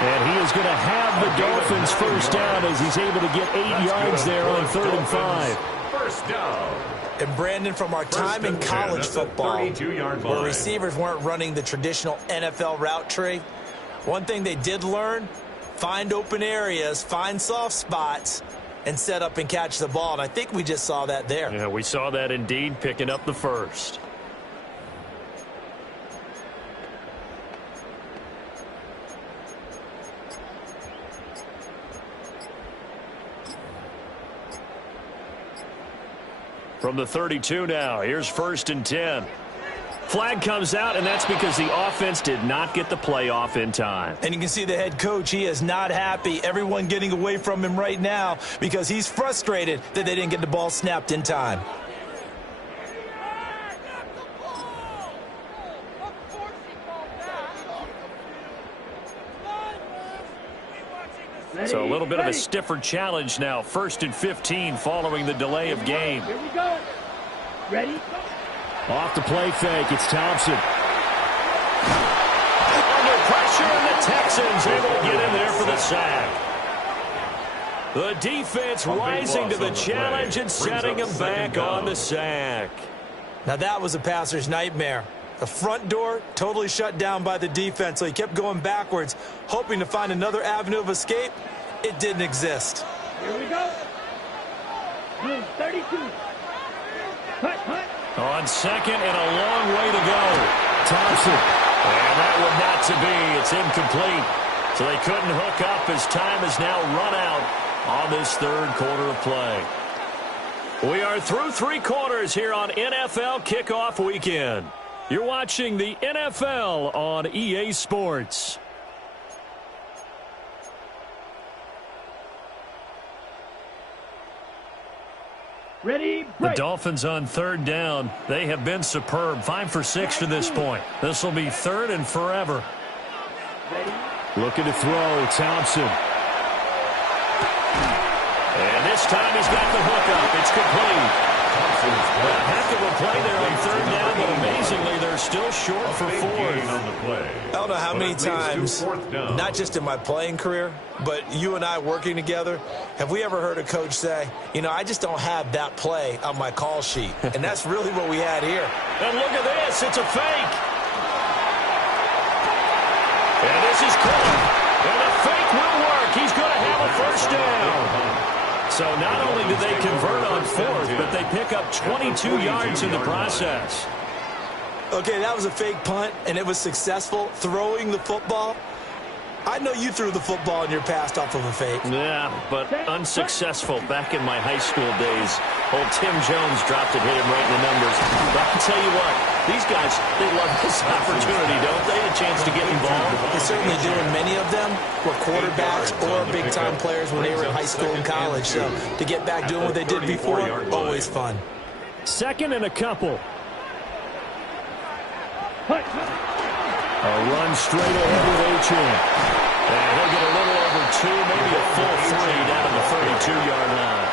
And he is going to have the Dolphins first down as he's able to get 8 yards there on 3rd and 5. First down. And Brandon, from our time in college football, where receivers weren't running the traditional NFL route tree, one thing they did learn, find open areas, find soft spots, and set up and catch the ball. And I think we just saw that there. Yeah, we saw that indeed, picking up the first. From the 32 now, here's 1st and 10. Flag comes out, and that's because the offense did not get the play off in time. And you can see the head coach, he is not happy. Everyone getting away from him right now because he's frustrated that they didn't get the ball snapped in time. So a little bit of a stiffer challenge now. 1st and 15 following the delay of game. Here we go. Ready? Off the play fake, it's Thompson. Under pressure, and the Texans able to get in there for the sack. The defense rising to the challenge and setting him back on the sack. Now that was a passer's nightmare. The front door totally shut down by the defense, so he kept going backwards, hoping to find another avenue of escape. It didn't exist. Here we go. Blue, 32. Hut. On 2nd and a long way to go. Thompson. And that one not to be. It's incomplete. So they couldn't hook up as time has now run out on this 3rd quarter of play. We are through 3 quarters here on NFL Kickoff Weekend. You're watching the NFL on EA Sports. Ready, The break. Dolphins on 3rd down. They have been superb. 5 for 6 to this point. This will be 3rd and forever. Ready. Looking to throw, Thompson. And this time he's got the hook up. It's complete. A heck of a play there on 3rd down, but amazingly, they're still short for 4th. I don't know how many times, not just in my playing career, but you and I working together, have we ever heard a coach say, you know, I just don't have that play on my call sheet. And that's really what we had here. And look at this. It's a fake. And this is caught. And the fake will work. He's going to have a first down. So not only did they convert on 4th, but they pick up 22 yards in the process. Okay, that was a fake punt, and it was successful. Throwing the football, I know you threw the football in your past off of a fake. Yeah, but unsuccessful back in my high school days. Old Tim Jones dropped it, hit him right in the numbers. But I can tell you what, these guys, they love this opportunity, don't they? A chance to get involved. They certainly do, and many of them were quarterbacks or big-time players when they were in high school and college. So to get back doing what they did before, always fun. 2nd and a couple. Hut. A run straight ahead with Achane. And he'll get a little over 2, maybe a full 3 down to the 32-yard line.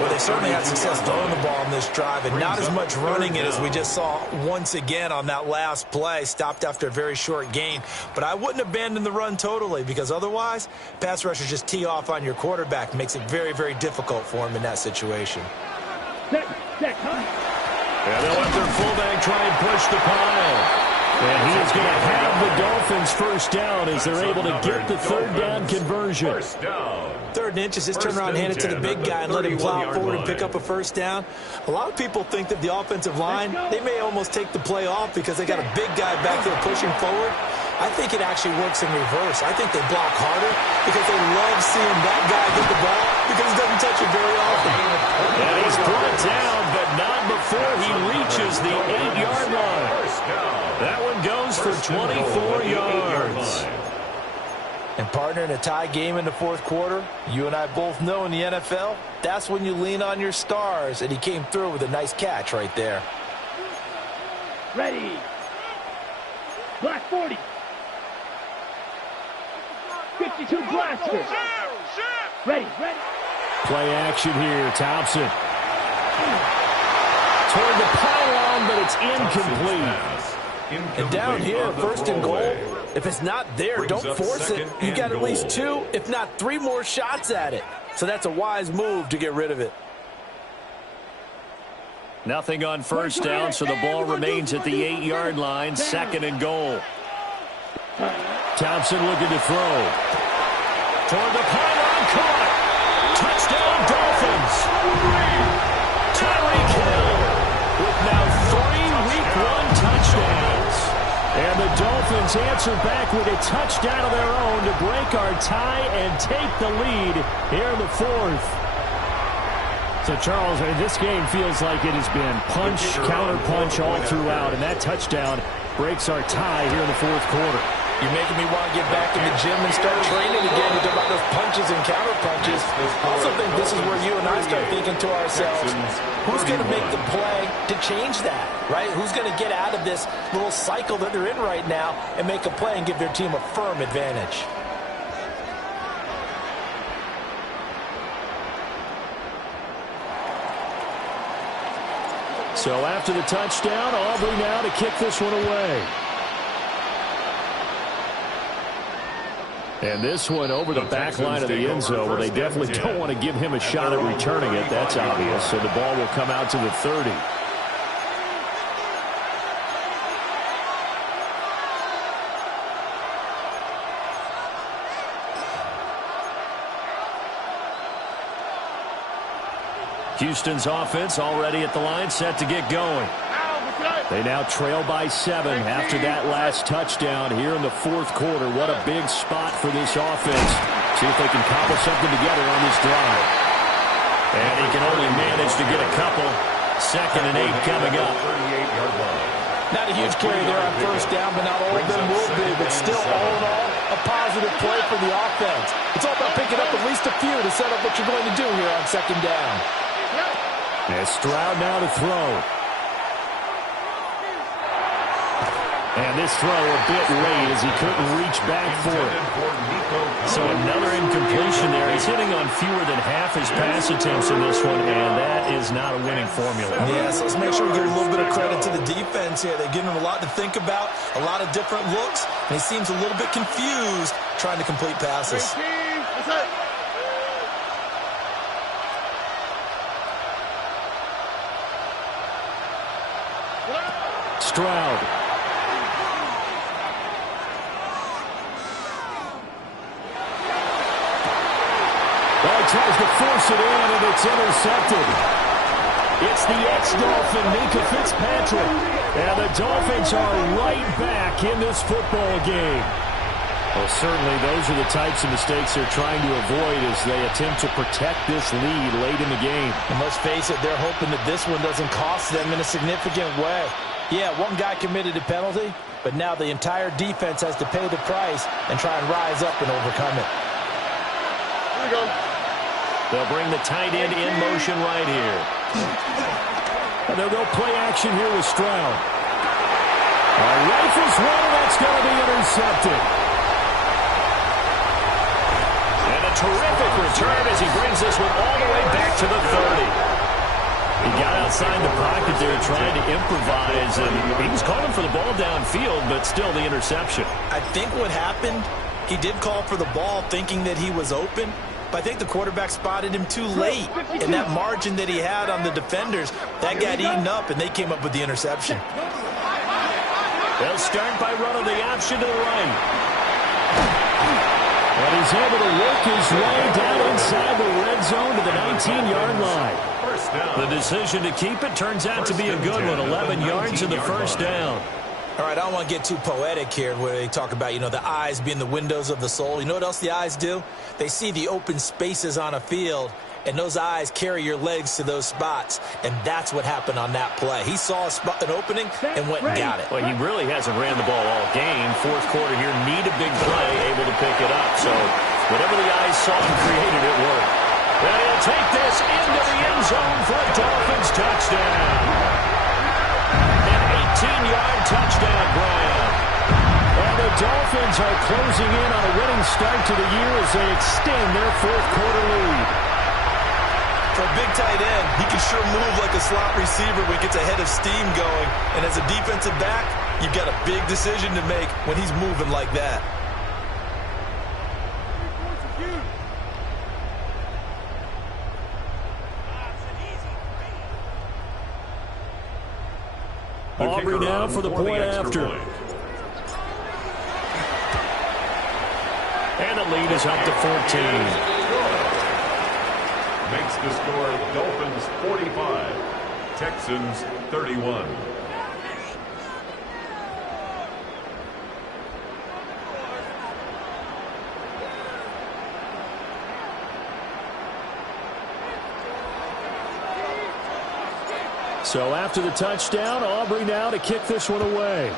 Well, they certainly had success throwing the ball on this drive, and not as much running it as we just saw once again on that last play. Stopped after a very short gain. But I wouldn't abandon the run totally, because otherwise, pass rushers just tee off on your quarterback. Makes it very, very difficult for him in that situation. Set, hut. And they'll let their fullback try and push the pile. And he is going to have the Dolphins first down as they're able to get the third down conversion. First down. 3rd and inches, just turn around and hand it to the big guy and let him plow forward and pick up a first down. A lot of people think that the offensive line, they may almost take the play off because they got a big guy back there pushing forward. I think it actually works in reverse. I think they block harder because they love seeing that guy get the ball because he doesn't touch it very often. And he's brought down, but not before he reaches the 8-yard line. That one goes for 24 yards. And partner, in a tie game in the 4th quarter, you and I both know in the NFL, that's when you lean on your stars, and he came through with a nice catch right there. Ready. Black 40. 52 blaster. Ready. Play action here. Thompson. Toward the pylon, but it's incomplete. And down here, 1st and goal, if it's not there, don't force it. You got at least 2, if not 3 more shots at it. So that's a wise move to get rid of it. Nothing on first down, so the ball remains at the 8-yard line. 2nd and goal. Thompson looking to throw. Toward the pylon, caught. Touchdown, Dolphins. Tyreek Hill with now 3 Week 1 touchdowns. And the Dolphins answer back with a touchdown of their own to break our tie and take the lead here in the 4th. So, Charles, this game feels like it has been punch, counter-punch all throughout, and that touchdown breaks our tie here in the 4th quarter. You're making me want to get back in the gym and start training again. You talk about those punches and counter-punches. I also think this is where you and I start thinking to ourselves, who's going to make the play to change that, right? Who's going to get out of this little cycle that they're in right now and make a play and give their team a firm advantage? So after the touchdown, Aubrey now to kick this one away. And this one over the back line of the end zone. Well, they definitely don't want to give him a shot at returning it. That's obvious. So the ball will come out to the 30. Houston's offense already at the line, set to get going. They now trail by 7 after that last touchdown here in the 4th quarter. What a big spot for this offense. See if they can cobble something together on this drive. And he can only manage to get a couple. 2nd and 8 coming up. Not a huge carry there on first down, but not all of them will be. But still, all in all, a positive play for the offense. It's all about picking up at least a few to set up what you're going to do here on 2nd down. And Stroud now to throw. And this throw a bit late as he couldn't reach back for it. So another incompletion there. He's hitting on fewer than half his pass attempts in this one, and that is not a winning formula. Yeah, so let's make sure we give a little bit of credit to the defense here. They're giving him a lot to think about, a lot of different looks, and he seems a little bit confused trying to complete passes. Stroud. Well, he tries to force it in, and it's intercepted. It's the ex-Dolphin, Minka Fitzpatrick. And the Dolphins are right back in this football game. Well, certainly those are the types of mistakes they're trying to avoid as they attempt to protect this lead late in the game. And let's face it, they're hoping that this one doesn't cost them in a significant way. Yeah, one guy committed a penalty, but now the entire defense has to pay the price and try and rise up and overcome it. Here we go. They'll bring the tight end in motion right here. And they'll go play action here with Stroud. Rifles one, that's going to be intercepted. And a terrific return as he brings this one all the way back to the 30. He got outside the pocket there trying to improvise, and he was calling for the ball downfield, but still the interception. I think what happened, he did call for the ball thinking that he was open, but I think the quarterback spotted him too late. And that margin that he had on the defenders, that got eaten up, and they came up with the interception. They'll start by running the option to the right. And he's able to work his way down inside the red zone to the 19-yard line. First down. The decision to keep it turns out to be a good one. 11 yards in the first down. All right, I don't want to get too poetic here where they talk about, the eyes being the windows of the soul. You know what else the eyes do? They see the open spaces on a field, and those eyes carry your legs to those spots, and that's what happened on that play. He saw an opening and went and got it. Well, he really hasn't ran the ball all game. Fourth quarter here, need a big play, able to pick it up. So whatever the eyes saw and created, it worked. And he'll take this into the end zone for a Dolphins touchdown. An 18-yard touchdown, Brian. And the Dolphins are closing in on a winning start to the year as they extend their fourth quarter lead. For a big tight end, he can sure move like a slot receiver when he gets a head of steam going. And as a defensive back, you've got a big decision to make when he's moving like that. Aubrey now for the point after. And the lead is up to 14. Makes the score Dolphins 45, Texans 31. So after the touchdown, Aubrey now to kick this one away.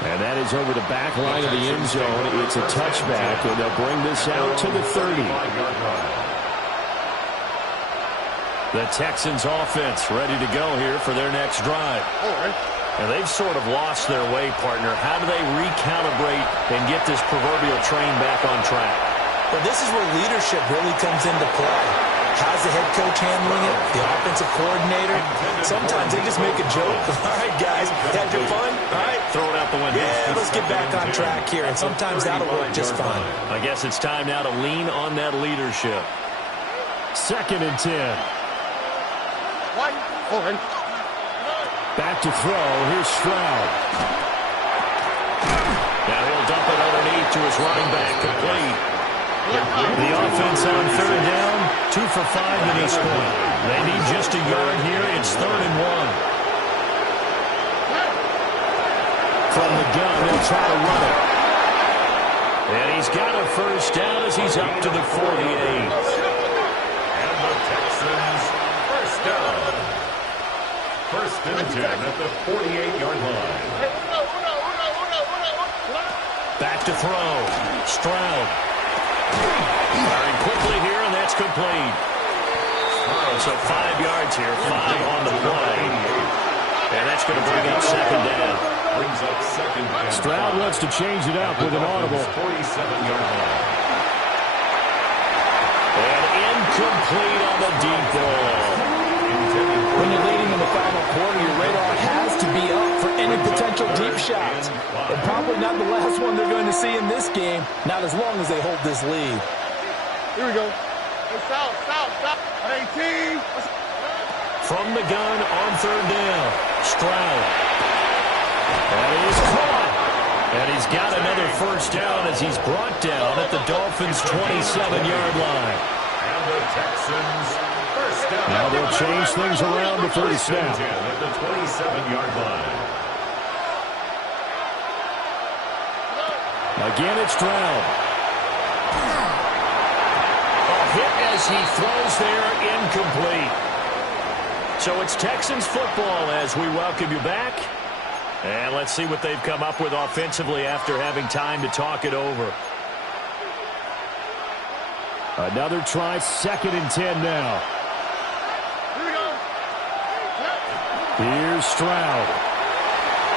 And that is over the back line of the end zone. It's a touchback, and they'll bring this out to the 30. The Texans offense ready to go here for their next drive. And they've sort of lost their way, partner. How do they recalibrate and get this proverbial train back on track? Well, this is where leadership really comes into play. How's the head coach handling it? The offensive coordinator? Sometimes they just make a joke. All right, guys, had your fun? All right. Throw it out the window. Yeah, let's get back on track here, and sometimes that'll work just fine. I guess it's time now to lean on that leadership. 2nd and 10. Back to throw. Here's Stroud. Now he'll dump it underneath to his running back, complete. The offense on 3rd down, 2 for 5 to this point. They need just a yard here. It's 3rd and 1. From the gun, they'll try to run it. And he's got a first down as he's up to the 48. And the Texans first down. 1st and 10 at the 48-yard line. Back to throw. Stroud. Firing quickly here, and that's complete. So 5 yards here, 5 on the play. And that's going to bring up 2nd down. Brings up 2nd down. Stroud wants to change it up with an audible. 47-yard line. And incomplete on the deep ball. When you're leading in the final quarter, your radar has to be up for any potential deep shots. And probably not the last one they're going to see in this game, not as long as they hold this lead. Here we go. Hey, stop. 18. From the gun on 3rd down. Stroud. That is caught. And he's got another first down as he's brought down at the Dolphins' 27-yard line. And the Texans first down. Now they'll change things around before the snap. 10 at the 27-yard line. Again, it's Stroud. A hit as he throws there, incomplete. So it's Texans football as we welcome you back. And let's see what they've come up with offensively after having time to talk it over. Another try, 2nd and 10 now. Here we go. Here's Stroud.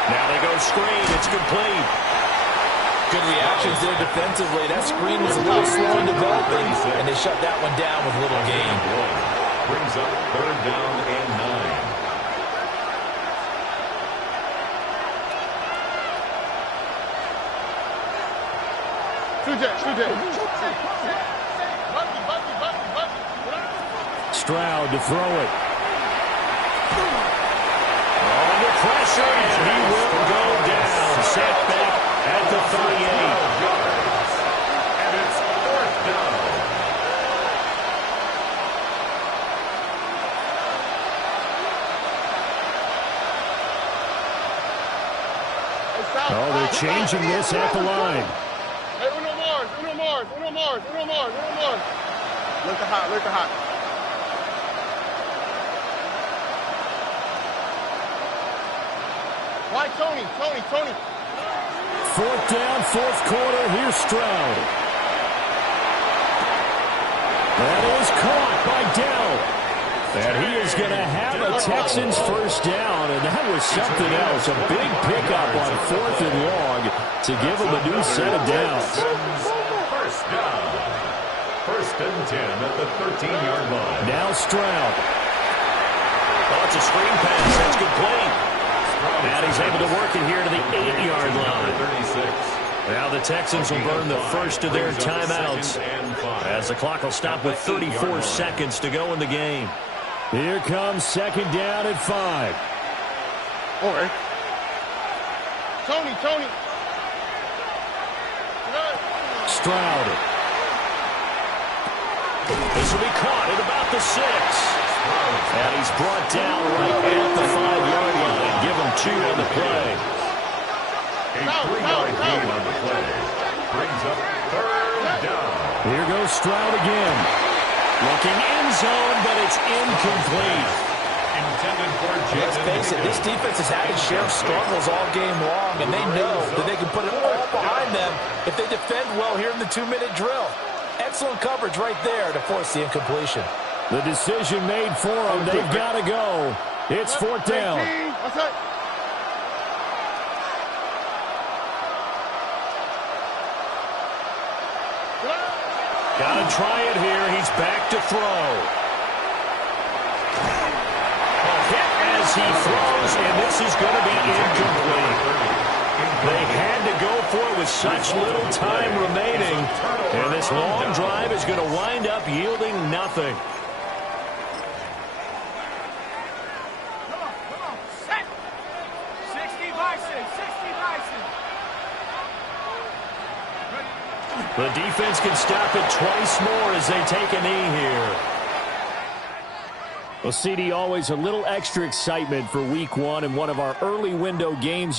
Now they go screen. It's complete. Good reactions there defensively. That screen was a little slow in developing, and they shut that one down with little gain. Brings up 3rd down and 9. Stroud to throw it. pressure, and he will go down. Set back at the 38. And it's 4th down. Oh, they're changing this at the line. Hey, uno more. Look hot. Why, Tony? 4th down, 4th quarter. Here's Stroud. That is caught by Dell. And he is going to have a Texans first down, and that was something else. A big pickup on 4th and long to give him a new set of downs. First down. 1st and 10 at the 13-yard line. Now Stroud. Oh, it's a screen pass. That's complete. And he's able to work it here to the 8-yard line. 36. Now the Texans will burn the first of their timeouts as the clock will stop with 34 seconds to go in the game. Here comes 2nd down at 5. All right. Tony. Stroud. This will be caught at about the 6. And he's brought down right at the 5-yard line. Give him 2 on the play. A 3-yard gain on the play. Brings up 3rd down. Here goes Stroud again. Looking end zone, but it's incomplete. Intended for Let's face it, this defense has had its share of struggles all game long, and they know that they can put it all behind them if they defend well here in the 2-minute drill. Excellent coverage right there to force the incompletion. The decision made for them. They've got to go. It's 4th down. What's that? Got to try it here. He's back to throw. A hit as he throws, and this is going to be incomplete. They had to go for it with such little time remaining, and this long drive is going to wind up yielding nothing. The defense can stop it twice more as they take a knee here. Well, CD, always a little extra excitement for week 1 and one of our early window games.